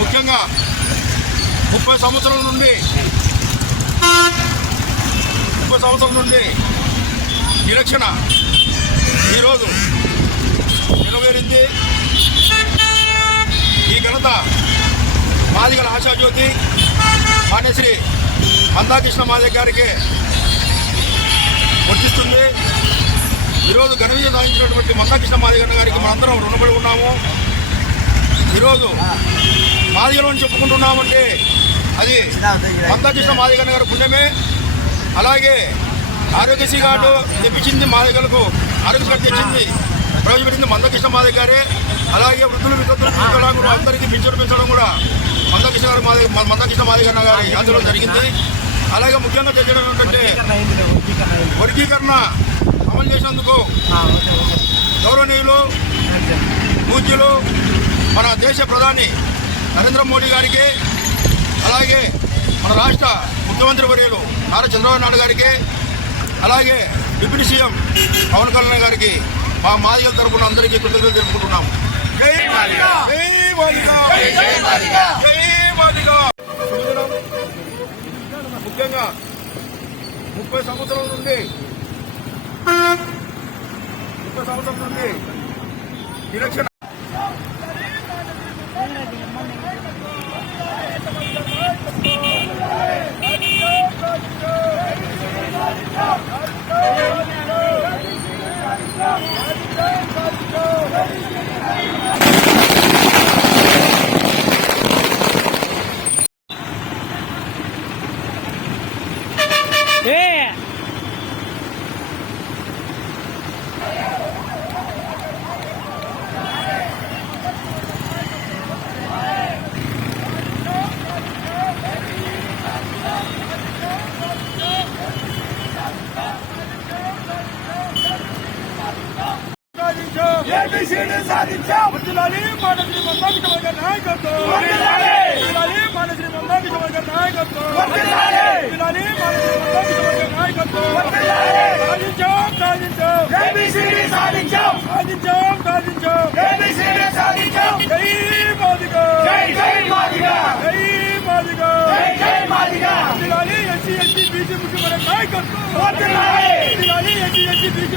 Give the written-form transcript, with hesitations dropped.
ముఖ్యంగా 30 సంవత్సరాల నుండి నిరక్షణ ఈరోజు నెరవేరింది. ఈ ఘనత మాదిగల ఆశాజ్యోతి మాన్యశ్రీ మందాకృష్ణ మాదిగ గారికి వర్తిస్తుంది. ఈరోజు ఘన విజయం సాధించినటువంటి మందాకృష్ణ మాదిగ గారికి మనందరం రుణపడి ఉన్నాము. ఈరోజు మాదిగలు అని చెప్పుకుంటున్నామంటే అది మందాకృష్ణ మాదిగ గారి పుణ్యమే. అలాగే ఆరోగ్యశ్రీ కార్డు తెప్పించింది మాదిగలకు, ఆరోగ్య కార్డు తెచ్చింది ప్రవేశపెట్టింది మందాకృష్ణ మాదిగ గారే. అలాగే వృద్ధులు విద్యుత్తులు వికలాంగులు అందరికీ పింఛను పెంచడం కూడా మందాకృష్ణ మాదిగ గారి యాత్రలో జరిగింది. అలాగే ముఖ్యంగా తెలియడం ఏంటంటే వర్గీకరణ అమలు చేసినందుకు గౌరవనీయులు పూజ్యులు మన దేశ ప్రధాని నరేంద్ర మోడీ గారికి, అలాగే మన రాష్ట్ర ముఖ్యమంత్రి వర్యులు నారా చంద్రబాబు నాయుడు గారికి, అలాగే డిప్యూటీ సీఎం పవన్ కళ్యాణ్ గారికి మా మాదిగల తరపున అందరికీ కృతజ్ఞతలు తెలుపుకుంటున్నాము. జై మాదిగ, జై మాదిగ, జై మాదిగ, జై మాదిగ. ముఖ్యంగా 30 సంవత్సరాల నుండి నిరక్షణ సాధించాం. వర్ధిల్లాలి మానశ్రీ మందాకృష్ణ మాదిగ నాయకత్వం. వర్ధిల్లాలి మానశ్రీ మందాకృష్ణ మాదిగ నాయకత్వం. వర్ధిల్లాలి మానశ్రీ మందాకృష్ణ మాదిగ నాయకత్వం. సాధించాం, సాధించాం. ఏబిసిడి సాధించాం, సాధించాం, సాధించాం. ఏబిసిడి సాధించాం. జై మాదిగ, జై జై మాదిగ, జై మాదిగ, జై జై మాదిగ. వర్ధిల్లాలి ఎస్సీ ఎస్టీ బీసీ ముఖ్యమంత్రి నాయకత్వం. వర్ధిల్లాలి ఎస్సీ ఎస్టీ బీసీ